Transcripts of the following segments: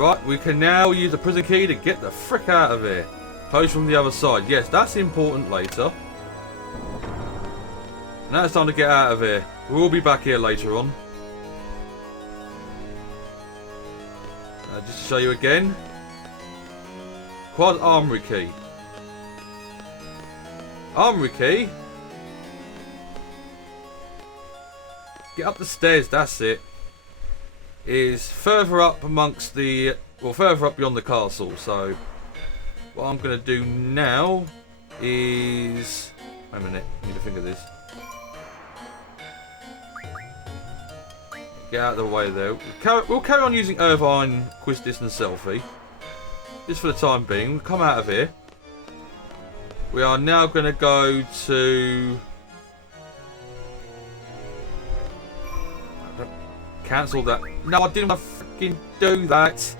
Right, we can now use the prison key to get the frick out of here. Close from the other side. Yes, that's important later. Now it's time to get out of here. We'll be back here later on. Just to show you again. Quad armory key. Armory key. Get up the stairs, that's it. Is further up amongst the... well, further up beyond the castle. So, what I'm going to do now is... wait a minute, I need to think of this. Get out of the way there. We'll carry on using Irvine, Quistis and Selfie. Just for the time being. We'll come out of here. We are now going to go to... cancel that. No, I didn't want to fucking do that.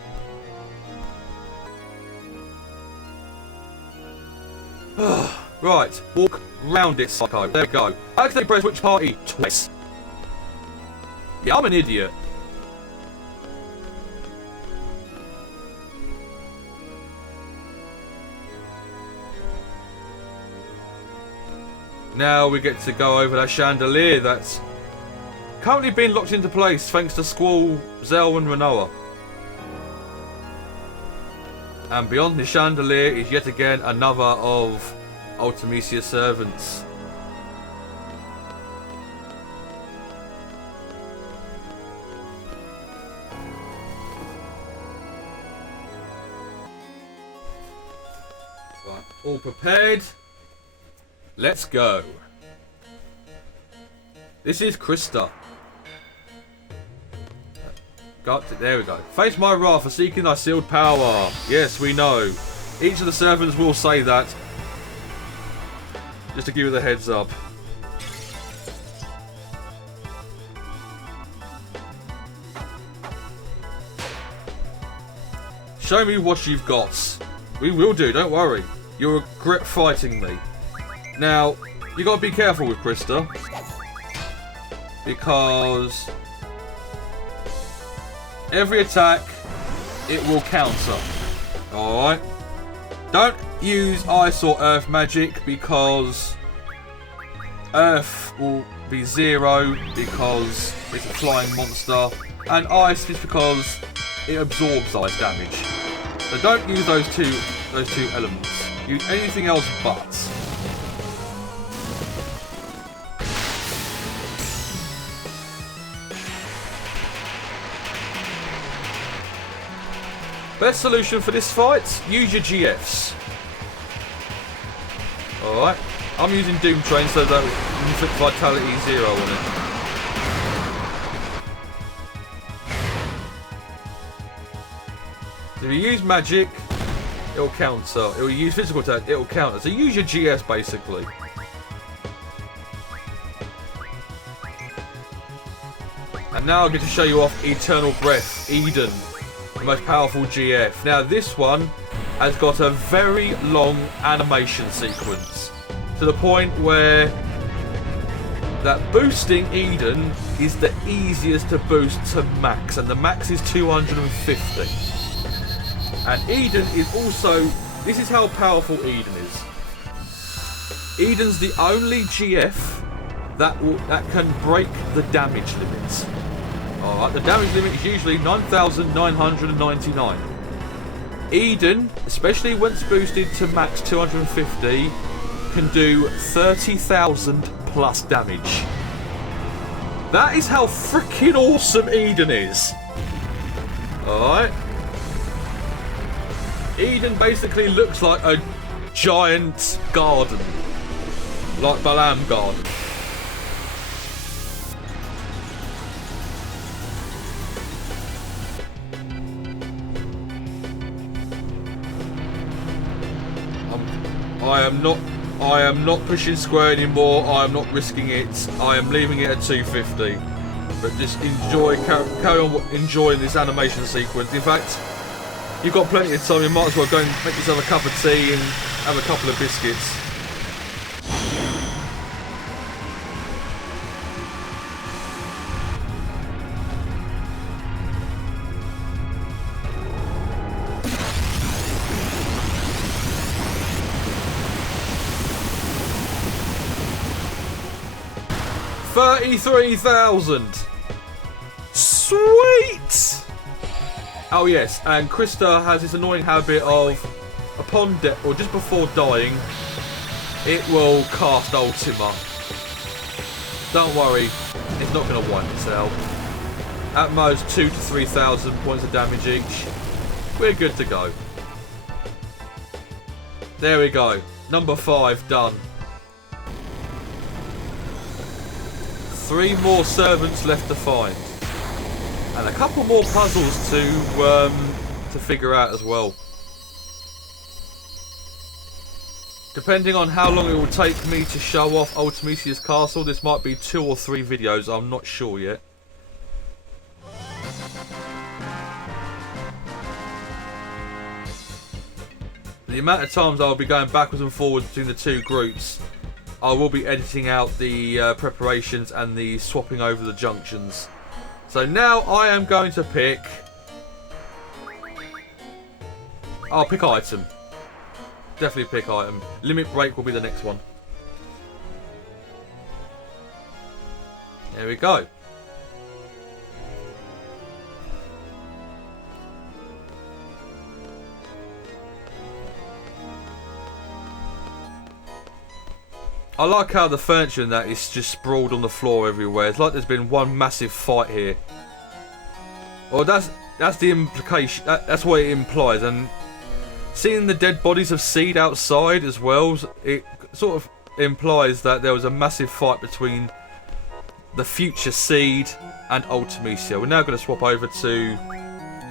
Right, walk round it, psycho. There we go. I accidentally press which party twice. Yeah, I'm an idiot. Now we get to go over that chandelier that's currently being locked into place thanks to Squall, Zell and Renoa. And beyond the chandelier is yet again another of Ultimecia's servants. Right, all prepared. Let's go. This is Krista. There we go. Face my wrath for seeking thy sealed power. Yes, we know. Each of the servants will say that. Just to give you the heads up. Show me what you've got. We will do, don't worry. You'll regret fighting me. Now, you gotta be careful with Krista. Because every attack, it will counter. Alright? Don't use ice or earth magic because earth will be 0 because it's a flying monster. And ice is because it absorbs ice damage. So don't use those two elements. Use anything else but. Best solution for this fight, use your GFs. Alright. I'm using Doom Train so that we can inflict Vitality 0 on it. If you use magic, it'll counter. If you use physical attack, it'll counter. So use your GS basically. And now I'll get to show you off Eternal Breath, Eden. The most powerful GF. Now this one has got a very long animation sequence to the point where that boosting Eden is the easiest to boost to max, and the max is 250. And Eden is also, this is how powerful Eden is. Eden's the only GF that can break the damage limits. Alright, the damage limit is usually 9,999. Eden, especially once boosted to max 250, can do 30,000 plus damage. That is how freaking awesome Eden is. Alright. Eden basically looks like a giant garden. Like Balam Garden. I am not pushing square anymore. I am not risking it. I am leaving it at 250. But just enjoy, carry on enjoying this animation sequence. In fact, you've got plenty of time. You might as well go and make yourself a cup of tea and have a couple of biscuits. 33,000. Sweet! Oh yes, and Krista has this annoying habit of, upon death, or just before dying, it will cast Ultima. Don't worry, it's not going to wipe itself. At most 2,000 to 3,000 points of damage each. We're good to go. There we go. Number 5 done. 3 more servants left to find. And a couple more puzzles to figure out as well. Depending on how long it will take me to show off Ultimecia's castle, this might be 2 or 3 videos, I'm not sure yet. The amount of times I'll be going backwards and forwards between the 2 groups, I will be editing out the preparations and the swapping over the junctions. So now I am going to pick... I'll pick item. Definitely pick item. Limit break will be the next one. There we go. I like how the furniture in that is just sprawled on the floor everywhere. It's like there's been one massive fight here. Well, that's the implication. That's what it implies. And seeing the dead bodies of Seed outside as well, it sort of implies that there was a massive fight between the future Seed and Ultimecia. We're now going to swap over to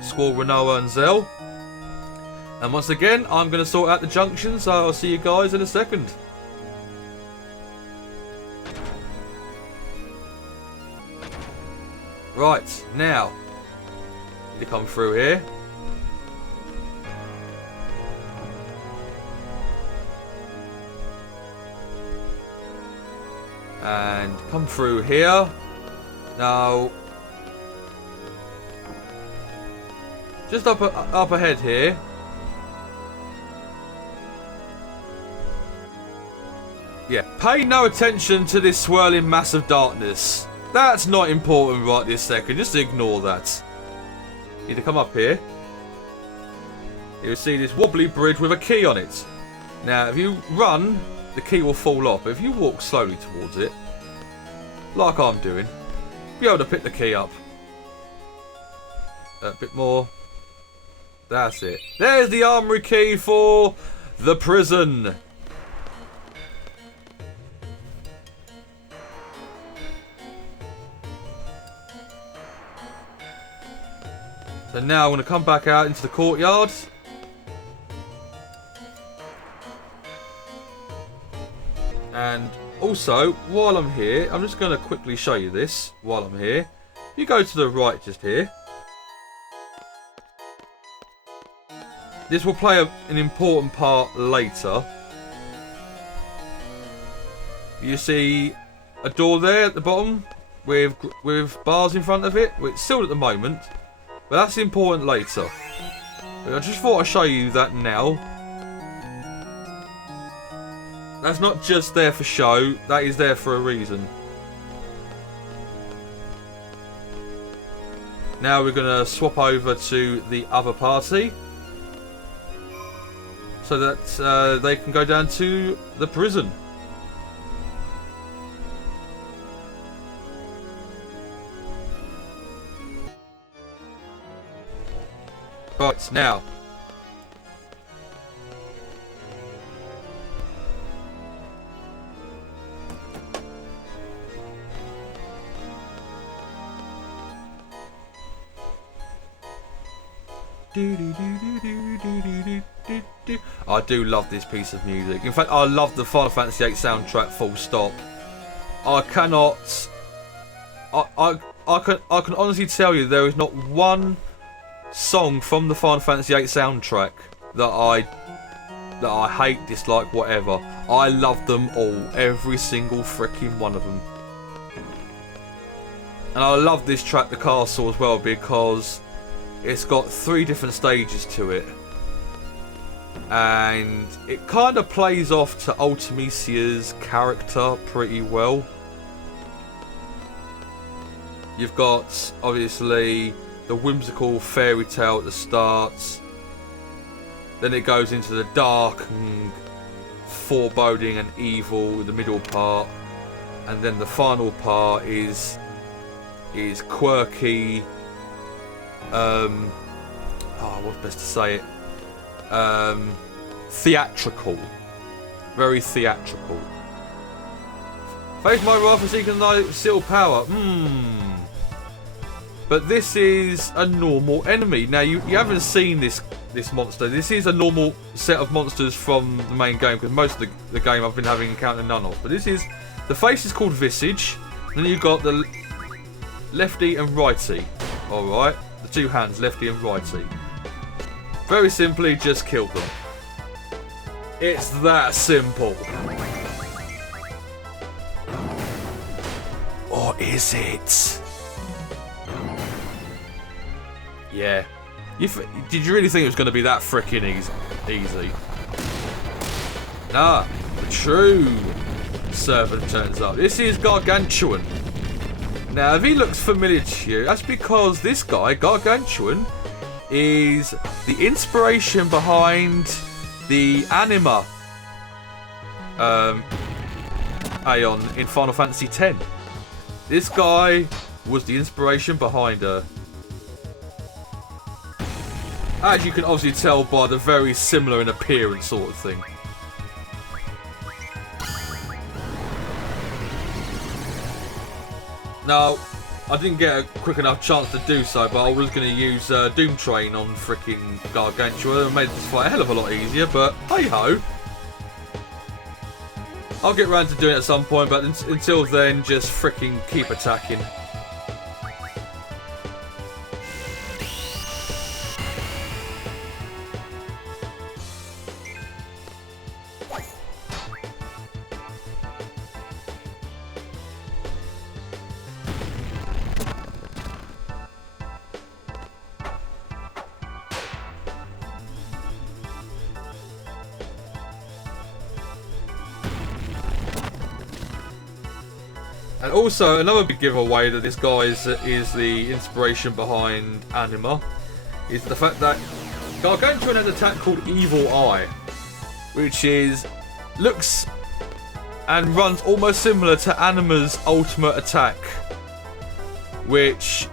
Squall, Renoa and Zell. And once again, I'm going to sort out the junctions. So I'll see you guys in a second. Right, now, you come through here. And come through here. Now, just up ahead here. Yeah, pay no attention to this swirling mass of darkness. That's not important right this second. Just ignore that. You need to come up here. You'll see this wobbly bridge with a key on it. Now, if you run, the key will fall off. But if you walk slowly towards it, like I'm doing, you'll be able to pick the key up. A bit more. That's it. There's the armory key for the prison. So now I'm going to come back out into the courtyard. And also, while I'm here, I'm just going to quickly show you this while I'm here. You go to the right just here. This will play an important part later. You see a door there at the bottom with bars in front of it. Well, it's sealed at the moment. But that's important later. But I just thought I'd show you that now. That's not just there for show, that is there for a reason. Now we're going to swap over to the other party. So that they can go down to the prison. Right, now. I do love this piece of music. In fact, I love the Final Fantasy VIII soundtrack full stop. I cannot... I can honestly tell you there is not one song from the Final Fantasy VIII soundtrack that I hate, dislike, whatever. I love them all, every single freaking one of them. And I love this track, The Castle, as well, because it's got 3 different stages to it. And it kind of plays off to Ultimecia's character pretty well. You've got, obviously, the whimsical fairy tale at the start. Then it goes into the dark and foreboding and evil in the middle part. And then the final part is quirky. What's best to say it? Theatrical. Very theatrical. Face my wrath and seeking thy seal power. But this is a normal enemy. Now, you haven't seen this monster. This is a normal set of monsters from the main game, because most of the game I've been having encountered none of. But this is... The face is called Visage. Then you've got the lefty and righty. Alright. The two hands, lefty and righty. Very simply, just kill them. It's that simple. Or is it? Yeah. Did you really think it was going to be that freaking easy? Nah. The true servant turns up. This is Gargantuan. Now, if he looks familiar to you, that's because this guy, Gargantuan, is the inspiration behind the anima Aeon in Final Fantasy X. This guy was the inspiration behind her. As you can obviously tell by the very similar in appearance sort of thing. Now, I didn't get a quick enough chance to do so, but I was going to use Doom Train on freaking Gargantua and made this fight a hell of a lot easier, but hey-ho. I'll get around to doing it at some point, but until then, just freaking keep attacking. And also, another big giveaway that this guy is the inspiration behind Anima is the fact that Gargantuan has an attack called Evil Eye, which looks and runs almost similar to Anima's ultimate attack, which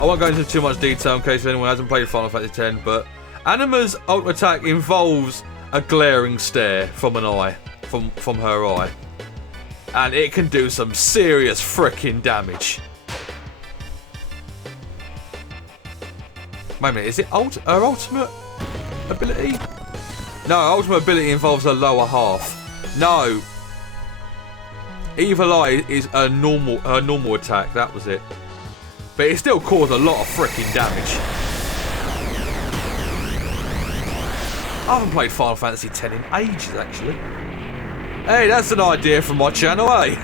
I won't go into too much detail in case anyone hasn't played Final Fantasy X, but Anima's ultimate attack involves a glaring stare from an eye, from her eye. And it can do some serious frickin' damage. Wait a minute, is it her ultimate ability? No, her ultimate ability involves her lower half. No. Evil Eye is her normal attack, that was it. But it still caused a lot of frickin' damage. I haven't played Final Fantasy X in ages, actually. Hey, that's an idea from my channel, eh?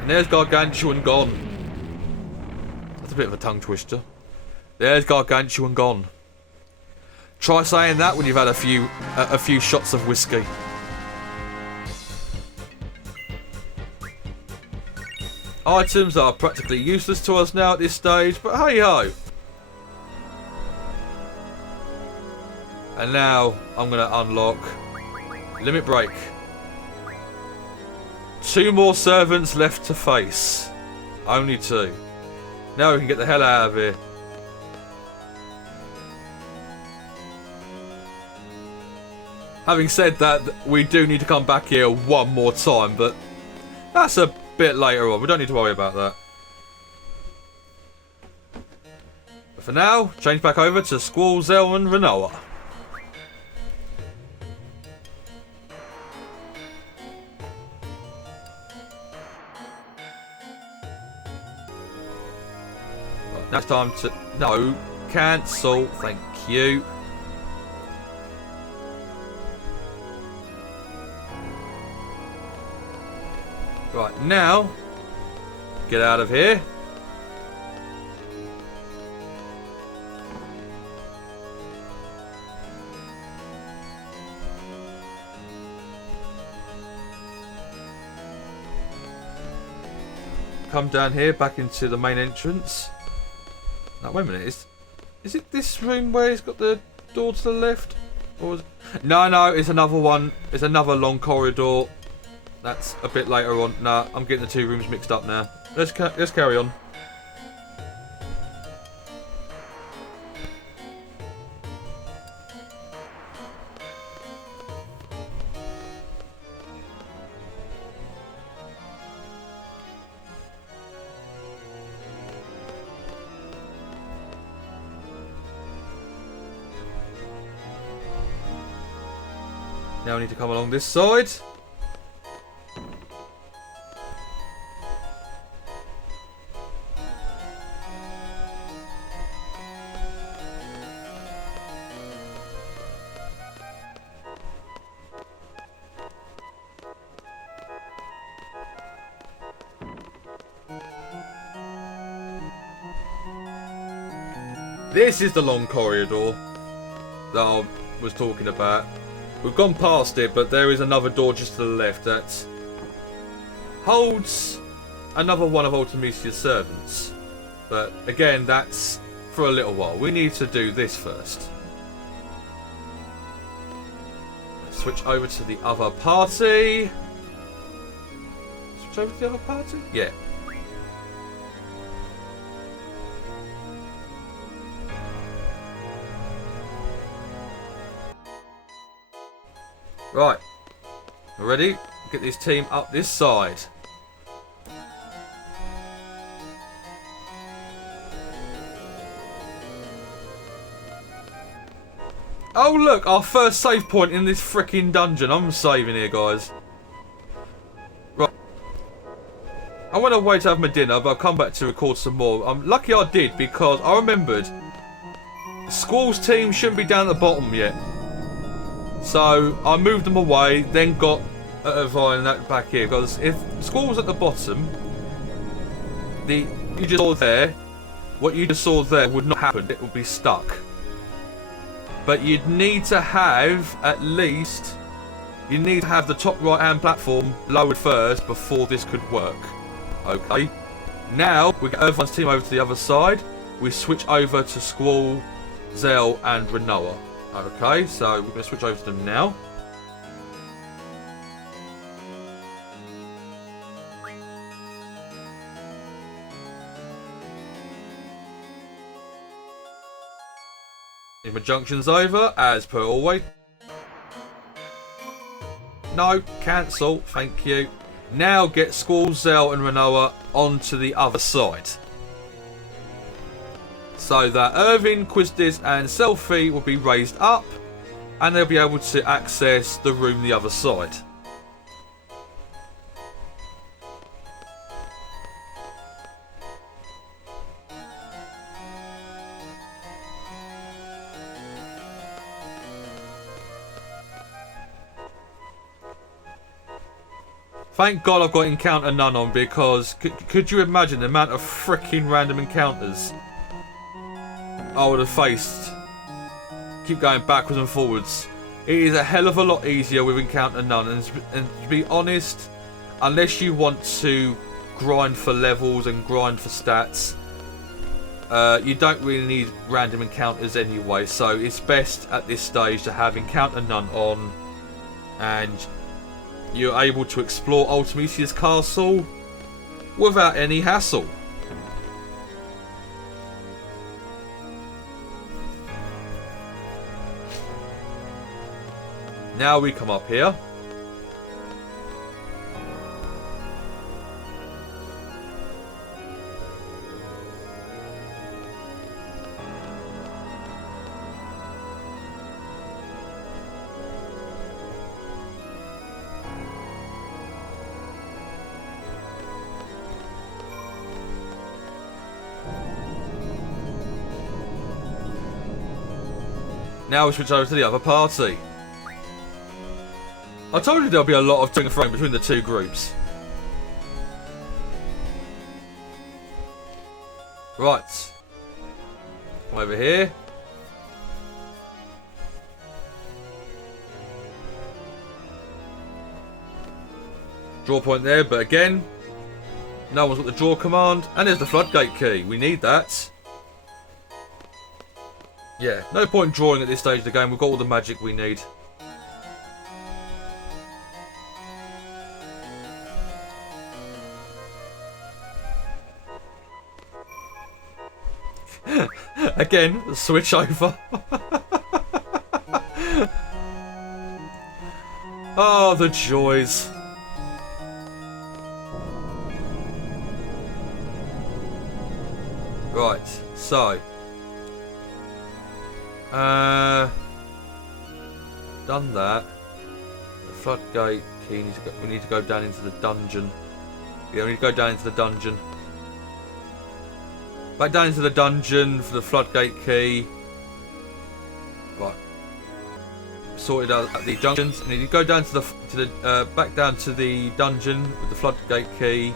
And there's Gargantuan gone. That's a bit of a tongue twister. There's Gargantuan gone. Try saying that when you've had a few shots of whiskey. Items are practically useless to us now at this stage, but hey-ho. And now I'm going to unlock Limit Break. 2 more servants left to face. Only 2. Now we can get the hell out of here. Having said that, we do need to come back here one more time, but that's a bit later on. We don't need to worry about that. But for now, change back over to Squall, Zell and Renoa. Right, now it's time to... No, cancel. Thank you. Right, now, get out of here. come down here, back into the main entrance. Now, wait a minute. Is it this room where it's got the door to the left? Or was it... No, it's another one. It's another long corridor. That's a bit later on. Nah, I'm getting the two rooms mixed up now. Let's carry on. Now we need to come along this side. This is the long corridor that I was talking about. We've gone past it, but there is another door just to the left that holds another one of Ultimecia's servants. But again, that's for a little while. We need to do this first. Switch over to the other party. Switch over to the other party? Yeah. Right, ready? Get this team up this side. Oh look, our first save point in this freaking dungeon. I'm saving here, guys. Right. I went away to have my dinner, but I'll come back to record some more. I'm lucky I did, because I remembered Squall's team shouldn't be down at the bottom yet. So I moved them away, then got Irvine that back here. Because if Squall was at the bottom, you just saw there, what you just saw there would not happen. It would be stuck. But you'd need to have at least, you need to have the top right hand platform lowered first before this could work. Okay. Now we get Irvine's team over to the other side. We switch over to Squall, Zell, and Renoa. Okay, so we're going to switch over to them now. If my junction's over, as per always. No, cancel, thank you. Now get Squall, Zell, and Renoa onto the other side. So that Irvine, Quistis and Selfie will be raised up and they'll be able to access the room the other side. Thank God I've got Encounter None on, because could you imagine the amount of freaking random encounters I would have faced? Keep going backwards and forwards. It is a hell of a lot easier with Encounter None, and to be honest, unless you want to grind for levels and grind for stats, you don't really need random encounters anyway, so it's best at this stage to have Encounter None on, and you're able to explore Ultimecia's castle without any hassle. Now we come up here. Now we switch over to the other party. I told you there'll be a lot of to and fro between the two groups. Right. Come over here. Draw point there, but again, No one's got the draw command. And there's the floodgate key. We need that. Yeah, no point drawing at this stage of the game. We've got all the magic we need. Again, switch over. Oh, the joys. Right, so. Done that. The floodgate key. We need to go down into the dungeon. Yeah, we need to go down into the dungeon. Back down into the dungeon for the floodgate key. Right. Sorted out at the dungeons. And then you go down to the back down to the dungeon with the floodgate key,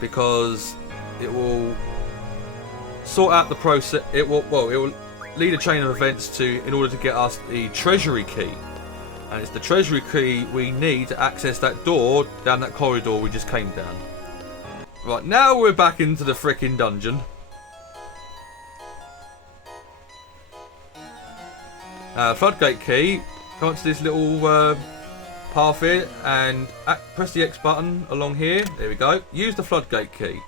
because it will sort out the process. It will lead a chain of events in order to get us the treasury key, and it's the treasury key we need to access that door down that corridor we just came down. Right, now we're back into the frickin' dungeon. Floodgate key. Come up to this little path here and press the X button along here. There we go. Use the floodgate key.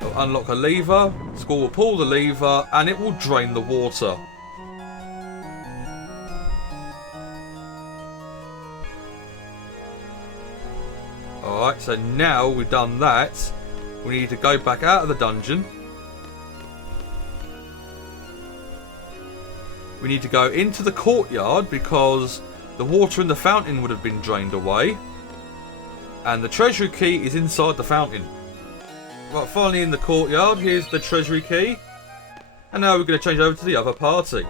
It'll unlock a lever. Squall will pull the lever and it will drain the water. Alright, so now we've done that, we need to go back out of the dungeon. We need to go into the courtyard because the water in the fountain would have been drained away. And the treasury key is inside the fountain. Right, finally in the courtyard, here's the treasury key. And now we're going to change over to the other party.